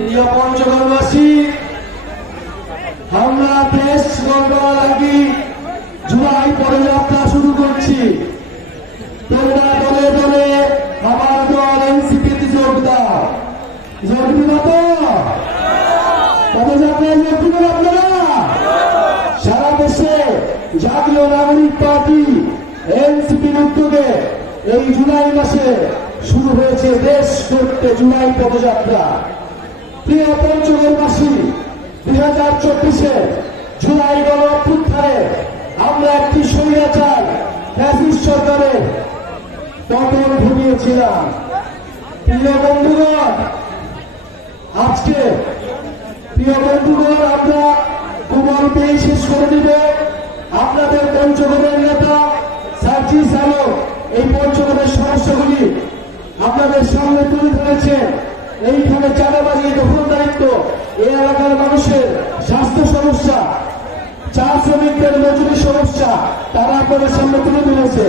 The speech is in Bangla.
প্রিয় পঞ্চগড়বাসী, আমরা দেশ গড়বার আগে জুলাই পদযাত্রা শুরু করছি। তোমরা দলে দলে আমার দল এনসিপিতে যোগ দাও। যোগ দিন তো পদযাত্রায় যোগ দিবেন আপনারা। সারা দেশে জাতীয় নাগরিক পার্টি এনসিপির উদ্যোগে এই জুলাই মাসে শুরু হয়েছে দেশ করতে জুলাই পদযাত্রা। প্রিয় পঞ্চগড়বাসী, 2024-এ জুলাই গণ অভ্যুত্থানে আমরা একটি স্বৈরাচার ফ্যাসিস্ট সরকারের পতন ঘটিয়েছিলাম। প্রিয় বন্ধুগণ, আজকে আমরা খুব অল্পেই শেষ করে দিব। আপনাদের পঞ্চগড়ের নেতা সার্জিস আলম এই পঞ্চগড়ের সমস্যাগুলি আপনাদের সামনে তুলে ধরেছেন। এইখানে চাঁদাবাজি, দখলদারিত্ব, এই এলাকার মানুষের স্বাস্থ্য সমস্যা, চা শ্রমিকদের মজুরি সমস্যা তারা আপনাদের সামনে তুলে ধরেছে।